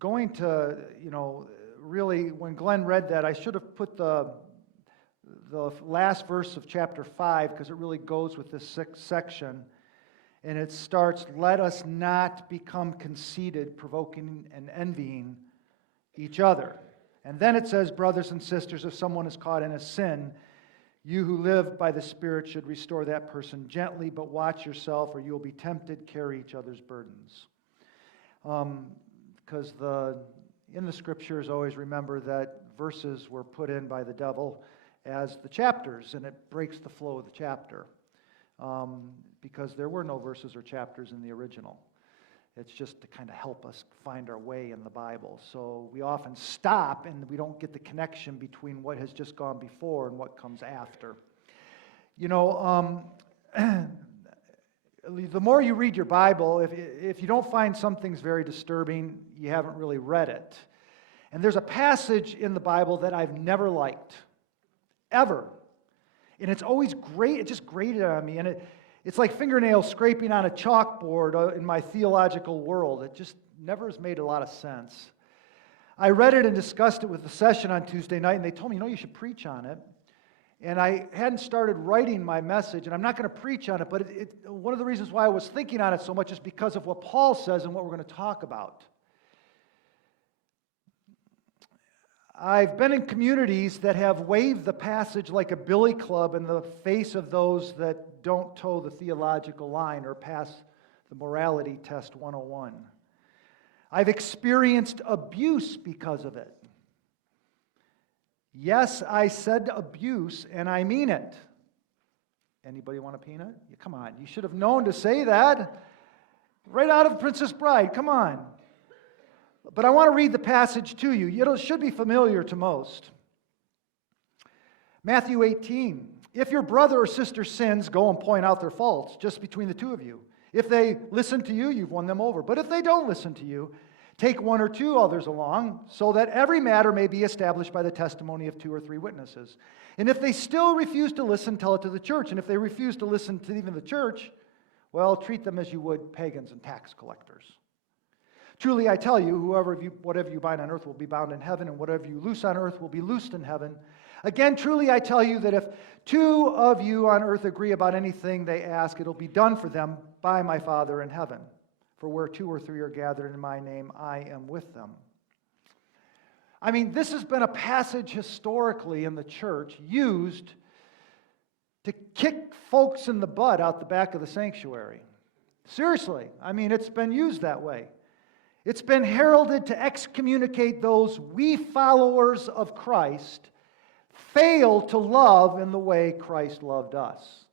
going to, really, when Glenn read that, I should have put the last verse of chapter 5, because it really goes with this sixth section. And it starts, "Let us not become conceited, provoking and envying each other." And then it says, "Brothers and sisters, if someone is caught in a sin, you who live by the Spirit should restore that person gently, but watch yourself, or you will be tempted, carry each other's burdens." Because in the Scriptures, always remember that verses were put in by the devil as the chapters, and it breaks the flow of the chapter. Because there were no verses or chapters in the original. It's just to kind of help us find our way in the Bible. So we often stop and we don't get the connection between what has just gone before and what comes after. The more you read your Bible, if you don't find some things very disturbing, you haven't really read it. And there's a passage in the Bible that I've never liked, ever. And it's always great, it just grated on me. And it's like fingernails scraping on a chalkboard in my theological world. It just never has made a lot of sense. I read it and discussed it with the session on Tuesday night, and they told me, you should preach on it. And I hadn't started writing my message, and I'm not going to preach on it, but one of the reasons why I was thinking on it so much is because of what Paul says and what we're going to talk about. I've been in communities that have waved the passage like a billy club in the face of those that don't toe the theological line or pass the morality test 101. I've experienced abuse because of it. Yes, I said abuse, and I mean it. Anybody want a peanut? Come on, you should have known to say that. Right out of Princess Bride, come on. But I want to read the passage to you. It should be familiar to most. Matthew 18. "If your brother or sister sins, go and point out their faults, just between the two of you. If they listen to you, you've won them over. But if they don't listen to you, take one or two others along, so that every matter may be established by the testimony of 2 or 3 witnesses. And if they still refuse to listen, tell it to the church. And if they refuse to listen to even the church, well, treat them as you would pagans and tax collectors. Truly I tell you, whatever you bind on earth will be bound in heaven, and whatever you loose on earth will be loosed in heaven. Again, truly I tell you that if 2 of you on earth agree about anything they ask, it'll be done for them by my Father in heaven. For where 2 or 3 are gathered in my name, I am with them." I mean, this has been a passage historically in the church used to kick folks in the butt out the back of the sanctuary. Seriously, I mean, it's been used that way. It's been heralded to excommunicate those we followers of Christ fail to love in the way Christ loved us.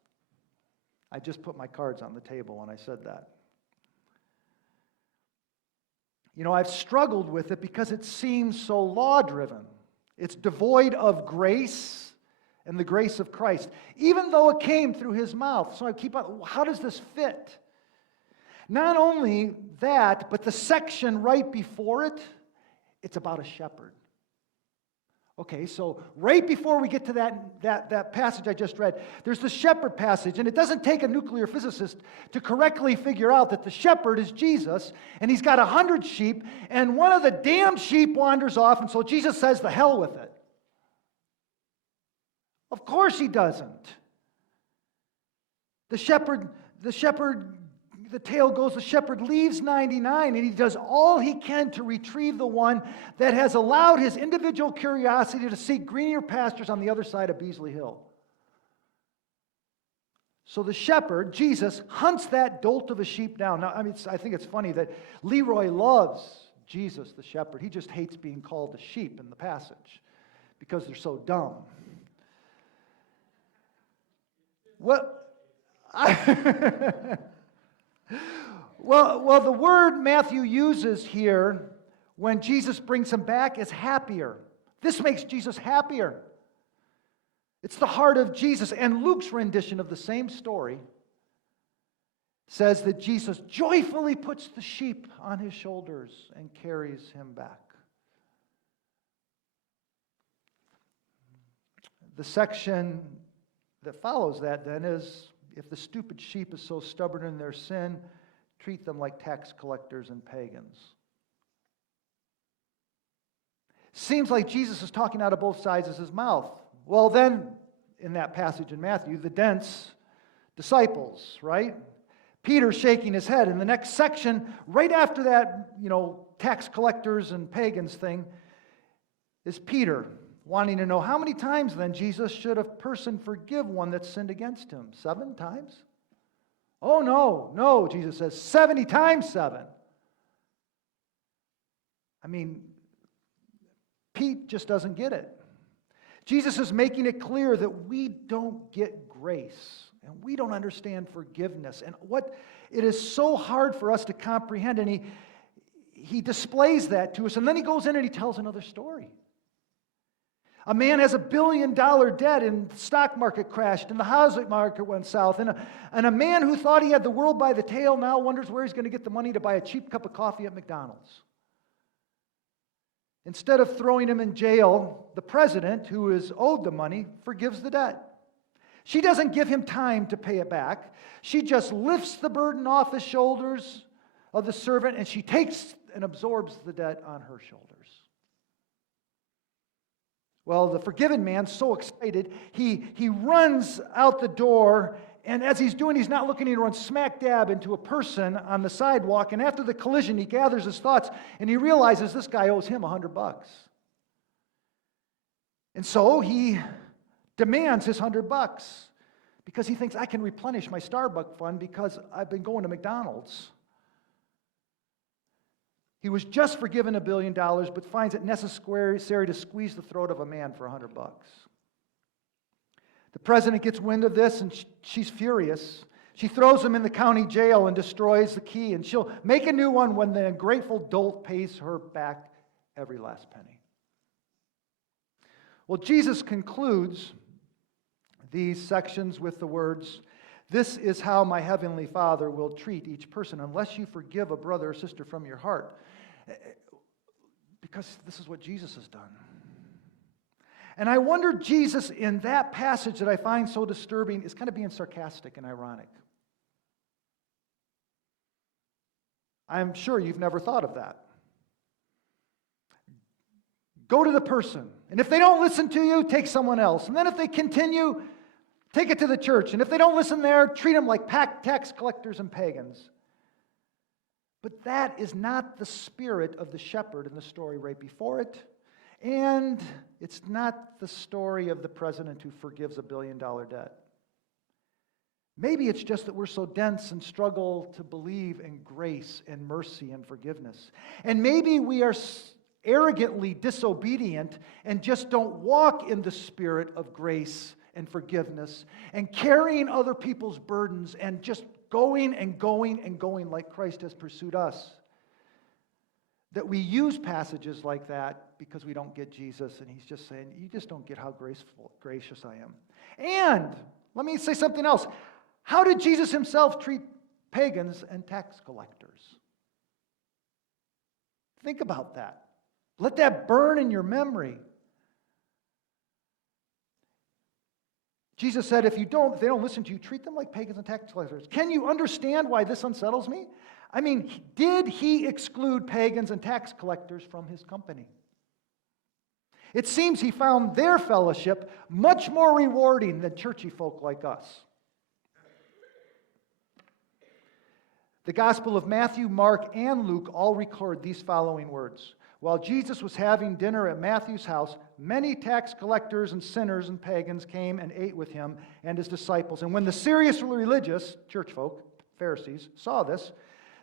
I just put my cards on the table when I said that. I've struggled with it because it seems so law-driven. It's devoid of grace and the grace of Christ, even though it came through his mouth. So I keep on, how does this fit? Not only that, but the section right before it, it's about a shepherd. Okay, so right before we get to that passage I just read, there's the shepherd passage, and it doesn't take a nuclear physicist to correctly figure out that the shepherd is Jesus, and he's got 100 sheep, and one of the damn sheep wanders off, and so Jesus says, "The hell with it." Of course he doesn't. The tale goes, the shepherd leaves 99 and he does all he can to retrieve the one that has allowed his individual curiosity to seek greener pastures on the other side of Beasley Hill. So the shepherd, Jesus, hunts that dolt of a sheep down. Now, I think it's funny that Leroy loves Jesus, the shepherd. He just hates being called a sheep in the passage because they're so dumb. Well, the word Matthew uses here when Jesus brings him back is happier. This makes Jesus happier. It's the heart of Jesus. And Luke's rendition of the same story says that Jesus joyfully puts the sheep on his shoulders and carries him back. The section that follows that then is, if the stupid sheep is so stubborn in their sin, treat them like tax collectors and pagans. Seems like Jesus is talking out of both sides of his mouth. Well, then, in that passage in Matthew, the dense disciples, right? Peter shaking his head. In the next section, right after that, tax collectors and pagans thing, is Peter wanting to know, how many times then, Jesus, should a person forgive one that sinned against him? 7 times? Oh, no, Jesus says, 70 times 7. I mean, Pete just doesn't get it. Jesus is making it clear that we don't get grace and we don't understand forgiveness and what it is so hard for us to comprehend. And he displays that to us, and then he goes in and he tells another story. A man has $1 billion debt, and the stock market crashed, and the housing market went south, and a man who thought he had the world by the tail now wonders where he's going to get the money to buy a cheap cup of coffee at McDonald's. Instead of throwing him in jail, the president, who is owed the money, forgives the debt. She doesn't give him time to pay it back. She just lifts the burden off the shoulders of the servant, and she takes and absorbs the debt on her shoulders. Well, the forgiven man, so excited, he runs out the door, and as he's doing, he's not looking, he runs smack dab into a person on the sidewalk, and after the collision, he gathers his thoughts, and he realizes this guy owes him $100. And so he demands his $100 because he thinks, I can replenish my Starbucks fund because I've been going to McDonald's. He was just forgiven $1 billion, but finds it necessary to squeeze the throat of a man for $100. The president gets wind of this, and she's furious. She throws him in the county jail and destroys the key, and she'll make a new one when the ungrateful dolt pays her back every last penny. Well, Jesus concludes these sections with the words, "This is how my heavenly Father will treat each person unless you forgive a brother or sister from your heart." Because this is what Jesus has done. And I wonder, Jesus, in that passage that I find so disturbing, is kind of being sarcastic and ironic. I'm sure you've never thought of that. Go to the person, and if they don't listen to you, take someone else. And then if they continue, take it to the church. And if they don't listen there, treat them like tax collectors and pagans. But that is not the spirit of the shepherd in the story right before it. And it's not the story of the president who forgives $1 billion debt. Maybe it's just that we're so dense and struggle to believe in grace and mercy and forgiveness. And maybe we are arrogantly disobedient and just don't walk in the spirit of grace and forgiveness and carrying other people's burdens and just going and going and going like Christ has pursued us. That we use passages like that because we don't get Jesus, and he's just saying, you just don't get how gracious I am. And let me say something else. How did Jesus himself treat pagans and tax collectors? Think about that. Let that burn in your memory. Jesus said, if they don't listen to you, treat them like pagans and tax collectors. Can you understand why this unsettles me? I mean, did he exclude pagans and tax collectors from his company? It seems he found their fellowship much more rewarding than churchy folk like us. The Gospel of Matthew, Mark, and Luke all record these following words. While Jesus was having dinner at Matthew's house, many tax collectors and sinners and pagans came and ate with him and his disciples. And when the serious religious, church folk, Pharisees, saw this,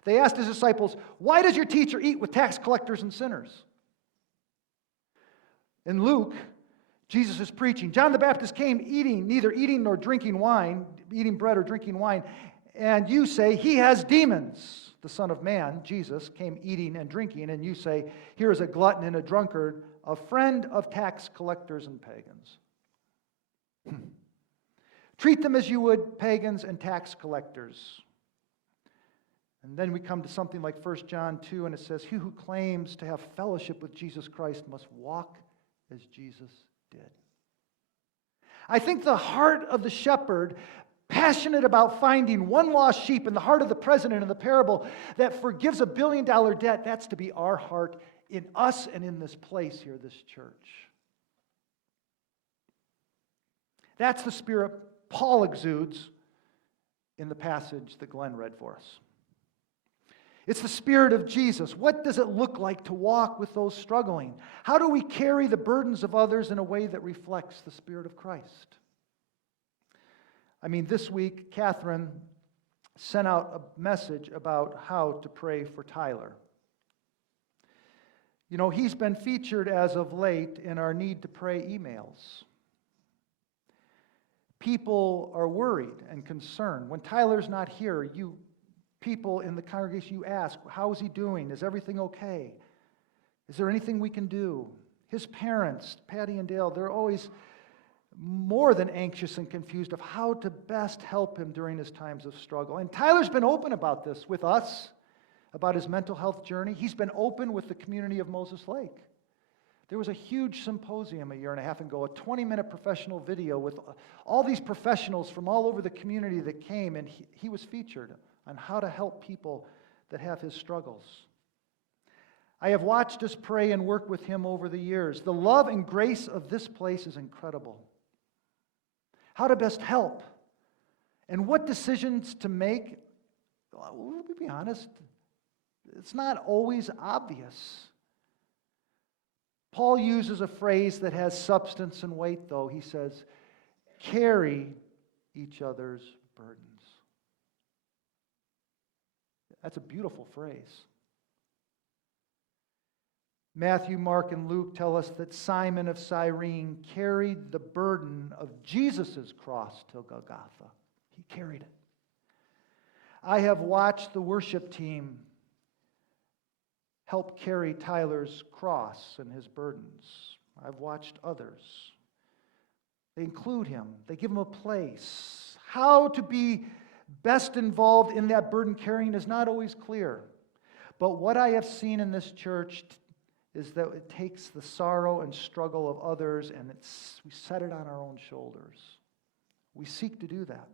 they asked his disciples, "Why does your teacher eat with tax collectors and sinners?" In Luke, Jesus is preaching. John the Baptist came neither eating nor drinking wine, eating bread or drinking wine, and you say, he has demons. The Son of Man, Jesus, came eating and drinking, and you say, here is a glutton and a drunkard, a friend of tax collectors and pagans. Treat them as you would pagans and tax collectors. And then we come to something like 1 John 2, and it says, he who claims to have fellowship with Jesus Christ must walk as Jesus did. I think the heart of the shepherd passionate about finding one lost sheep in the heart of the president in the parable that forgives a $1 billion debt. That's to be our heart in us and in this place here, this church. That's the spirit Paul exudes in the passage that Glenn read for us. It's the Spirit of Jesus. What does it look like to walk with those struggling? How do we carry the burdens of others in a way that reflects the Spirit of Christ? This week, Catherine sent out a message about how to pray for Tyler. He's been featured as of late in our Need to Pray emails. People are worried and concerned. When Tyler's not here, people in the congregation, you ask, how is he doing? Is everything okay? Is there anything we can do? His parents, Patty and Dale, they're always more than anxious and confused of how to best help him during his times of struggle. And Tyler's been open about this with us, about his mental health journey. He's been open with the community of Moses Lake. There was a huge symposium a year and a half ago, a 20-minute professional video with all these professionals from all over the community that came, and he was featured on how to help people that have his struggles. I have watched us pray and work with him over the years. The love and grace of this place is incredible. How to best help and what decisions to make, well, let me be honest, it's not always obvious. Paul uses a phrase that has substance and weight, though. He says, carry each other's burdens. That's a beautiful phrase. Matthew, Mark, and Luke tell us that Simon of Cyrene carried the burden of Jesus' cross to Golgotha. He carried it. I have watched the worship team help carry Tyler's cross and his burdens. I've watched others. They include him. They give him a place. How to be best involved in that burden carrying is not always clear. But what I have seen in this church is that it takes the sorrow and struggle of others and we set it on our own shoulders. We seek to do that.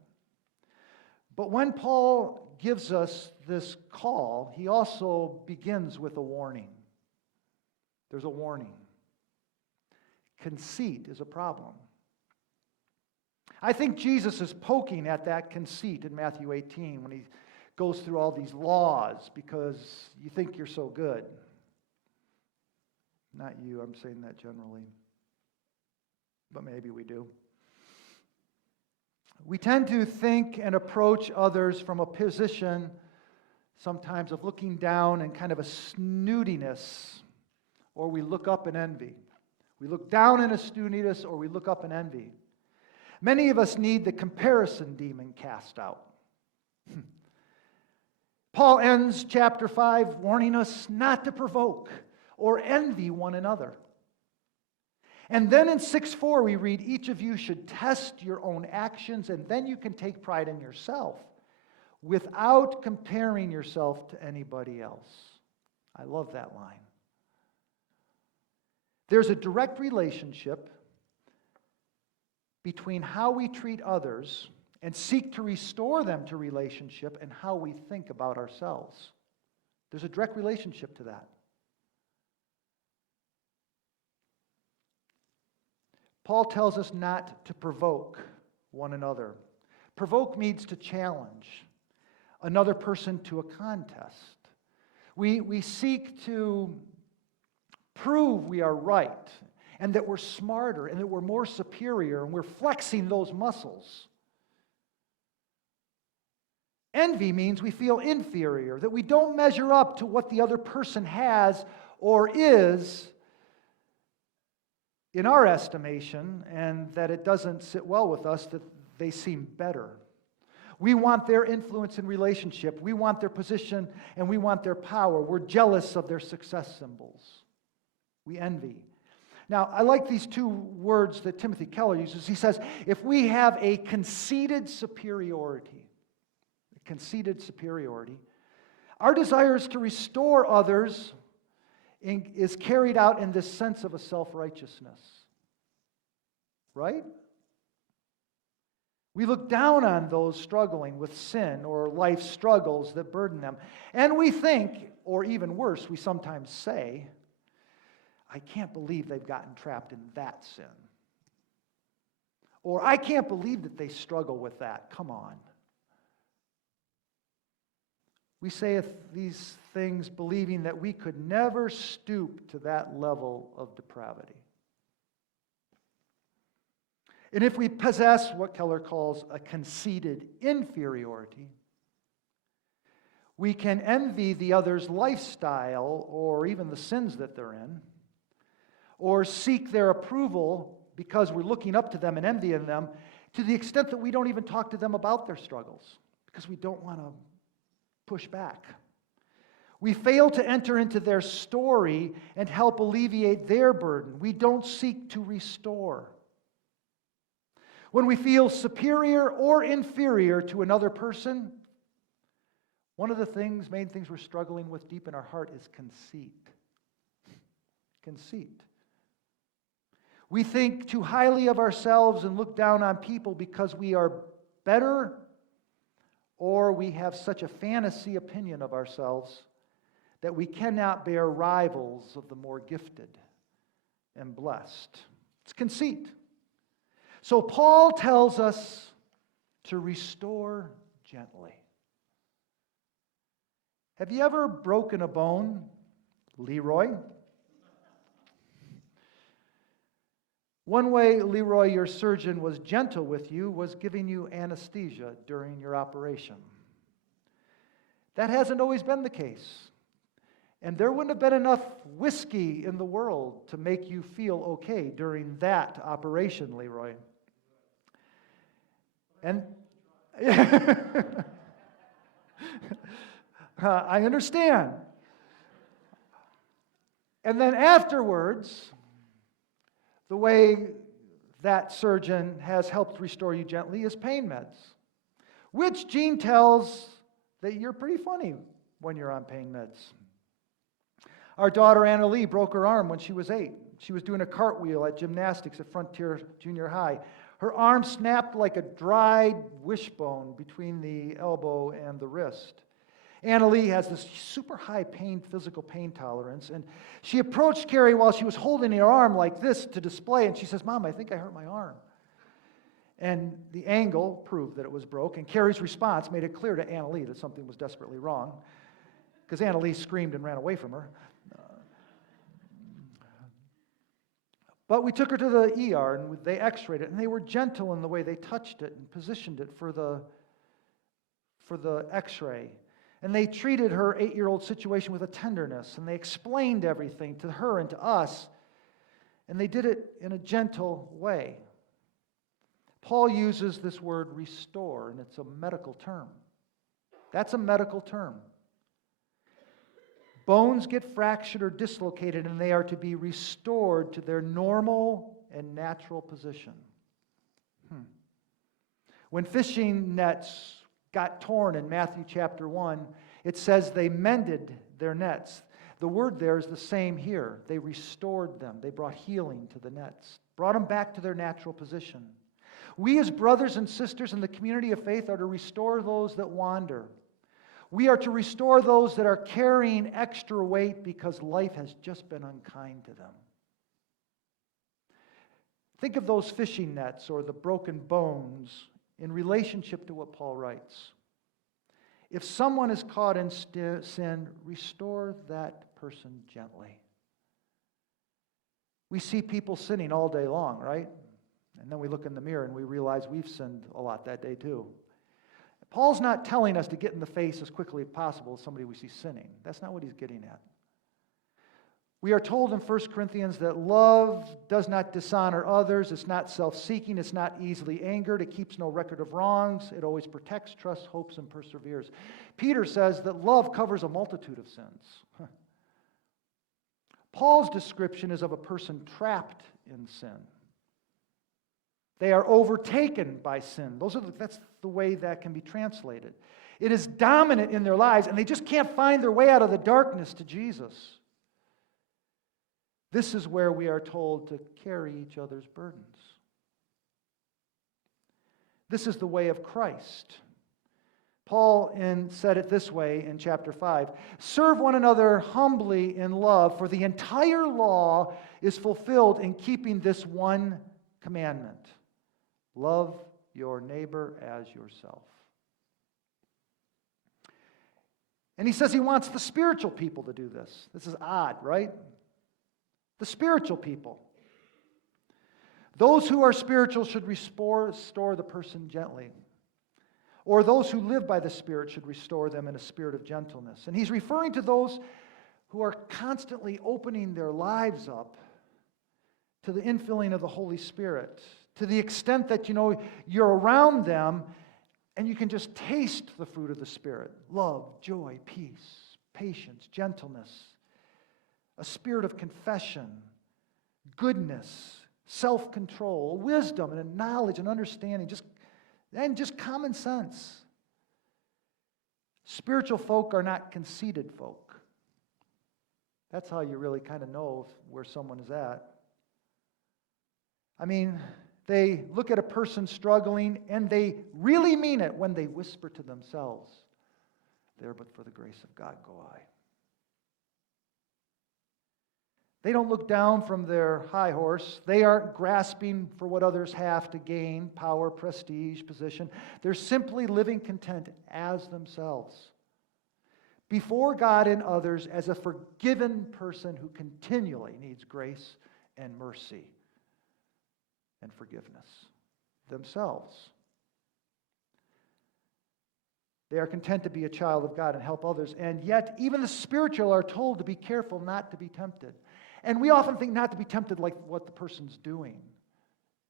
But when Paul gives us this call, he also begins with a warning. There's a warning. Conceit is a problem. I think Jesus is poking at that conceit in Matthew 18 when he goes through all these laws because you think you're so good. Not you, I'm saying that generally. But maybe we do. We tend to think and approach others from a position sometimes of looking down and kind of a snootiness, or we look up in envy. We look down in a snootiness, or we look up in envy. Many of us need the comparison demon cast out. Paul ends chapter 5 warning us not to provoke or envy one another. And then in 6:4 we read, each of you should test your own actions, and then you can take pride in yourself without comparing yourself to anybody else. I love that line. There's a direct relationship between how we treat others and seek to restore them to relationship and how we think about ourselves. There's a direct relationship to that. Paul tells us not to provoke one another. Provoke means to challenge another person to a contest. We seek to prove we are right and that we're smarter and that we're more superior and we're flexing those muscles. Envy means we feel inferior, that we don't measure up to what the other person has or is in our estimation, and that it doesn't sit well with us, that they seem better. We want their influence in relationship. We want their position, and we want their power. We're jealous of their success symbols. We envy. Now, I like these two words that Timothy Keller uses. He says, if we have a conceited superiority, our desire is to restore others is carried out in this sense of a self-righteousness. Right? We look down on those struggling with sin or life struggles that burden them. And we think, or even worse, we sometimes say, I can't believe they've gotten trapped in that sin. Or I can't believe that they struggle with that. Come on. We say these things believing that we could never stoop to that level of depravity. And if we possess what Keller calls a conceited inferiority, we can envy the other's lifestyle or even the sins that they're in, or seek their approval because we're looking up to them and envying them to the extent that we don't even talk to them about their struggles because we don't want to push back. We fail to enter into their story and help alleviate their burden. We don't seek to restore. When we feel superior or inferior to another person, one of the main things we're struggling with deep in our heart is conceit. Conceit. We think too highly of ourselves and look down on people because we are better, or we have such a fantasy opinion of ourselves that we cannot bear rivals of the more gifted and blessed. It's conceit. So Paul tells us to restore gently. Have you ever broken a bone, Leroy? One way, Leroy, your surgeon was gentle with you was giving you anesthesia during your operation. That hasn't always been the case. And there wouldn't have been enough whiskey in the world to make you feel okay during that operation, Leroy. And I understand. And then afterwards, the way that surgeon has helped restore you gently is pain meds, which Gene tells that you're pretty funny when you're on pain meds. Our daughter Anna Lee broke her arm when she was 8. She was doing a cartwheel at gymnastics at Frontier Junior High. Her arm snapped like a dried wishbone between the elbow and the wrist. Anna Lee has this super high physical pain tolerance, and she approached Carrie while she was holding her arm like this to display, and she says, "Mom, I think I hurt my arm." And the angle proved that it was broke, and Carrie's response made it clear to Anna Lee that something was desperately wrong, because Anna Lee screamed and ran away from her. But we took her to the ER, and they x-rayed it, and they were gentle in the way they touched it and positioned it for the x-ray. And they treated her 8-year-old situation with a tenderness, and they explained everything to her and to us, and they did it in a gentle way. Paul uses this word restore, and it's a medical term. That's a medical term. Bones get fractured or dislocated, and they are to be restored to their normal and natural position. When fishing nets got torn in Matthew chapter 1, it says they mended their nets. The word there is the same here. They restored them. They brought healing to the nets, brought them back to their natural position. We as brothers and sisters in the community of faith are to restore those that wander. We are to restore those that are carrying extra weight because life has just been unkind to them. Think of those fishing nets or the broken bones in relationship to what Paul writes. If someone is caught in sin, restore that person gently. We see people sinning all day long, right? And then we look in the mirror and we realize we've sinned a lot that day too. Paul's not telling us to get in the face as quickly as possible of somebody we see sinning. That's not what he's getting at. We are told in 1 Corinthians that love does not dishonor others. It's not self-seeking. It's not easily angered. It keeps no record of wrongs. It always protects, trusts, hopes, and perseveres. Peter says that love covers a multitude of sins. Paul's description is of a person trapped in sin. They are overtaken by sin. That's the way that can be translated. It is dominant in their lives, and they just can't find their way out of the darkness to Jesus. This is where we are told to carry each other's burdens. This is the way of Christ. Paul said it this way in chapter 5. Serve one another humbly in love, for the entire law is fulfilled in keeping this one commandment. Love your neighbor as yourself. And he says he wants the spiritual people to do this. This is odd, right? The spiritual people. Those who are spiritual should restore the person gently. Or those who live by the Spirit should restore them in a spirit of gentleness. And he's referring to those who are constantly opening their lives up to the infilling of the Holy Spirit, to the extent that, you're around them and you can just taste the fruit of the Spirit. Love, joy, peace, patience, gentleness, a spirit of confession, goodness, self-control, wisdom, and knowledge and understanding, just common sense. Spiritual folk are not conceited folk. That's how you really kind of know where someone is at. I mean, they look at a person struggling and they really mean it when they whisper to themselves, "There but for the grace of God go I." They don't look down from their high horse. They aren't grasping for what others have to gain, power, prestige, position. They're simply living content as themselves, before God and others, as a forgiven person who continually needs grace and mercy and forgiveness themselves. They are content to be a child of God and help others, and yet even the spiritual are told to be careful not to be tempted. And we often think not to be tempted like what the person's doing,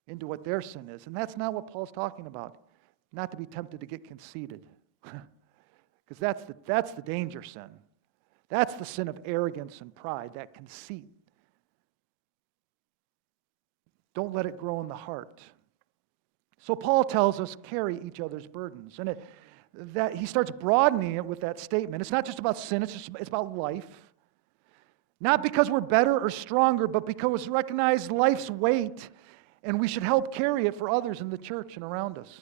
into what their sin is. And that's not what Paul's talking about. Not to be tempted to get conceited. Because that's the danger sin. That's the sin of arrogance and pride, that conceit. Don't let it grow in the heart. So Paul tells us, carry each other's burdens. And that he starts broadening it with that statement. It's not just about sin, it's about life. Not because we're better or stronger, but because we recognize life's weight and we should help carry it for others in the church and around us.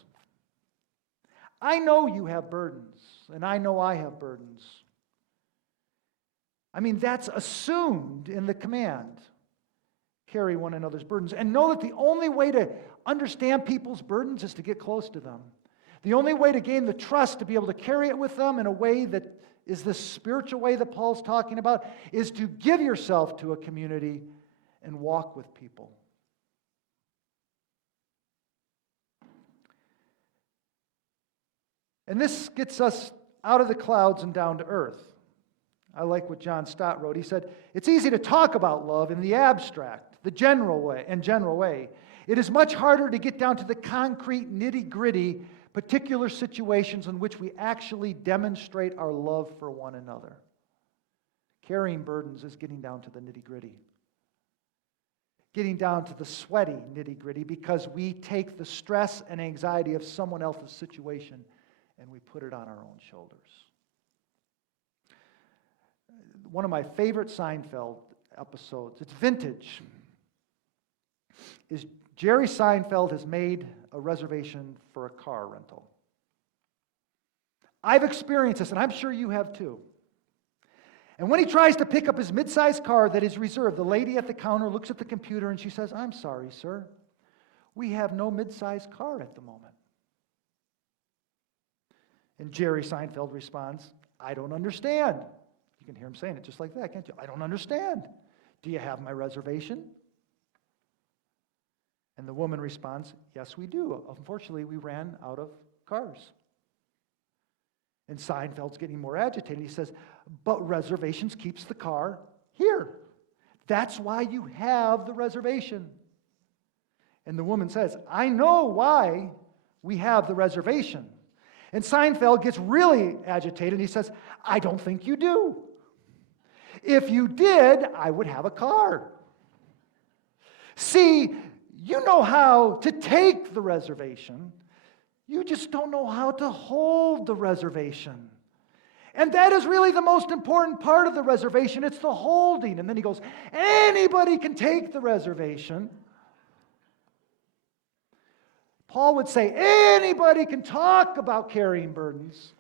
I know you have burdens, and I know I have burdens. I mean, that's assumed in the command. Carry one another's burdens. And know that the only way to understand people's burdens is to get close to them. The only way to gain the trust to be able to carry it with them in a way that is this spiritual way that Paul's talking about, is to give yourself to a community and walk with people. And this gets us out of the clouds and down to earth. I like what John Stott wrote. He said, "It's easy to talk about love in the abstract, the general way. It is much harder to get down to the concrete, nitty-gritty, particular situations in which we actually demonstrate our love for one another." Carrying burdens is getting down to the nitty-gritty. Getting down to the sweaty nitty-gritty, because we take the stress and anxiety of someone else's situation and we put it on our own shoulders. One of my favorite Seinfeld episodes, it's vintage, is Jerry Seinfeld has made a reservation for a car rental. I've experienced this, and I'm sure you have too. And when he tries to pick up his mid-sized car that is reserved, the lady at the counter looks at the computer and she says, "I'm sorry, sir. We have no mid-sized car at the moment." And Jerry Seinfeld responds, "I don't understand." You can hear him saying it just like that, can't you? "I don't understand. Do you have my reservation?" And the woman responds, "Yes, we do. Unfortunately, we ran out of cars." And Seinfeld's getting more agitated. He says, "But reservations keeps the car here. That's why you have the reservation." And the woman says, "I know why we have the reservation." And Seinfeld gets really agitated. He says, "I don't think you do. If you did, I would have a car. See, you know how to take the reservation. You just don't know how to hold the reservation. And that is really the most important part of the reservation. It's the holding." And then he goes, "Anybody can take the reservation. Paul would say, anybody can talk about carrying burdens.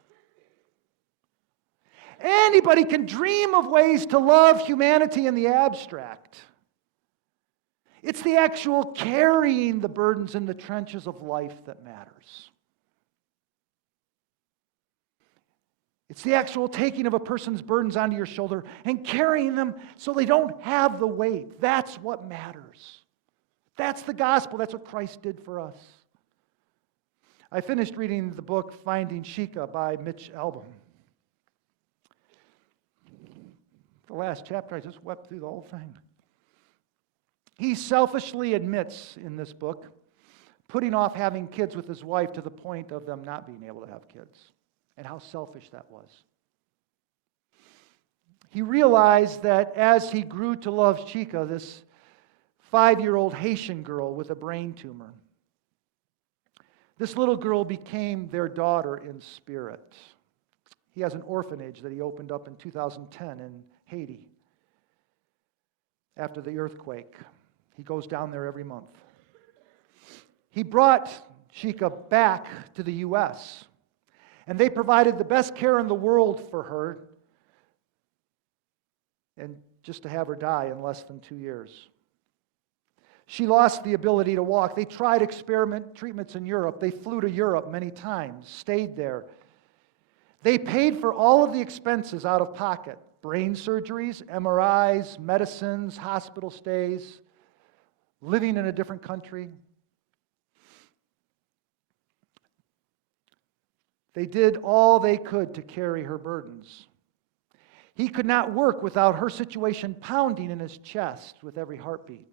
Anybody can dream of ways to love humanity in the abstract. It's the actual carrying the burdens in the trenches of life that matters. It's the actual taking of a person's burdens onto your shoulder and carrying them so they don't have the weight. That's what matters. That's the gospel. That's what Christ did for us. I finished reading the book Finding Chica by Mitch Albom. The last chapter, I just wept through the whole thing. He selfishly admits in this book putting off having kids with his wife to the point of them not being able to have kids, and how selfish that was. He realized that as he grew to love Chica, this 5-year-old Haitian girl with a brain tumor, this little girl became their daughter in spirit. He has an orphanage that he opened up in 2010 in Haiti after the earthquake. He goes down there every month. He brought Chica back to the U.S., and they provided the best care in the world for her, and just to have her die in less than 2 years. She lost the ability to walk. They tried experiment treatments in Europe. They flew to Europe many times, stayed there. They paid for all of the expenses out of pocket. Brain surgeries, MRIs, medicines, hospital stays, living in a different country. They did all they could to carry her burdens. He could not work without her situation pounding in his chest with every heartbeat.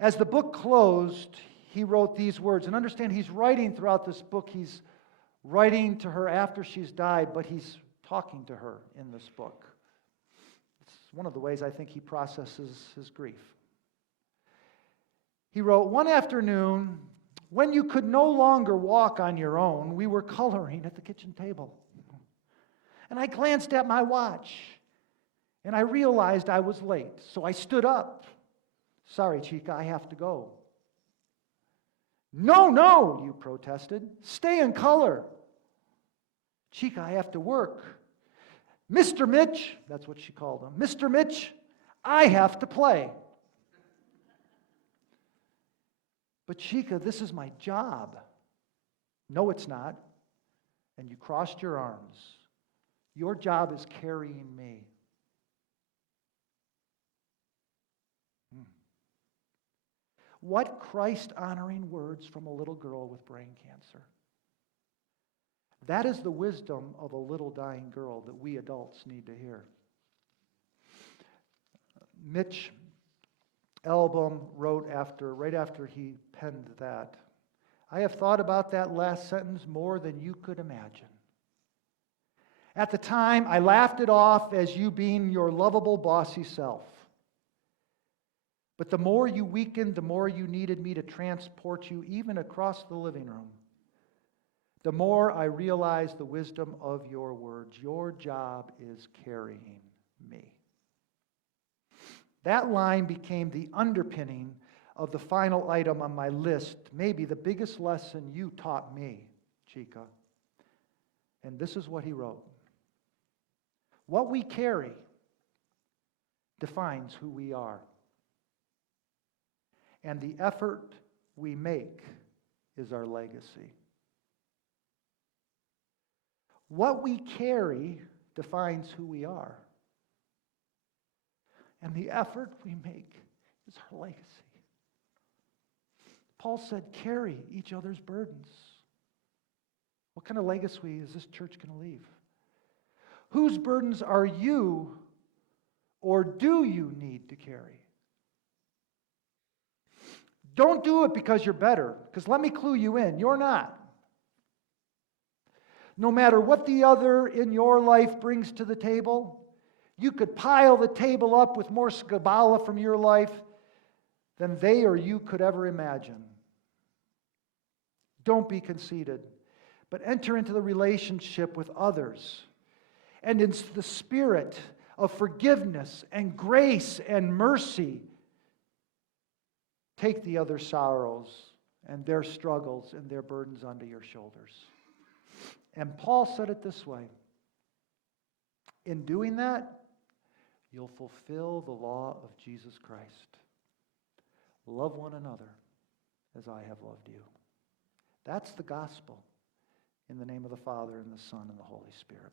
As the book closed, he wrote these words. And understand, he's writing throughout this book. He's writing to her after she's died, but he's talking to her in this book. It's one of the ways I think he processes his grief. He wrote, "One afternoon, when you could no longer walk on your own, we were coloring at the kitchen table. And I glanced at my watch, and I realized I was late, so I stood up. 'Sorry, Chica, I have to go.' 'No, no,' you protested. 'Stay and color.' 'Chica, I have to work.' 'Mr. Mitch,' that's what she called him, 'Mr. Mitch, I have to play.' 'But Chica, this is my job.' 'No, it's not.' And you crossed your arms. 'Your job is carrying me.'" What Christ-honoring words from a little girl with brain cancer. That is the wisdom of a little dying girl that we adults need to hear. Mitch Albom wrote right after he penned that, "I have thought about that last sentence more than you could imagine. At the time, I laughed it off as you being your lovable, bossy self. But the more you weakened, the more you needed me to transport you even across the living room. The more I realized the wisdom of your words. Your job is carrying me." That line became the underpinning of the final item on my list, maybe the biggest lesson you taught me, Chica. And this is what he wrote. "What we carry defines who we are. And the effort we make is our legacy." What we carry defines who we are. And the effort we make is our legacy. Paul said, carry each other's burdens. What kind of legacy is this church going to leave? Whose burdens are you or do you need to carry? Don't do it because you're better, because let me clue you in, you're not. No matter what the other in your life brings to the table, you could pile the table up with more skabala from your life than they or you could ever imagine. Don't be conceited, but enter into the relationship with others and in the spirit of forgiveness and grace and mercy. Take the other's sorrows and their struggles and their burdens onto your shoulders. And Paul said it this way: in doing that, you'll fulfill the law of Jesus Christ. Love one another as I have loved you. That's the gospel. In the name of the Father, and the Son, and the Holy Spirit.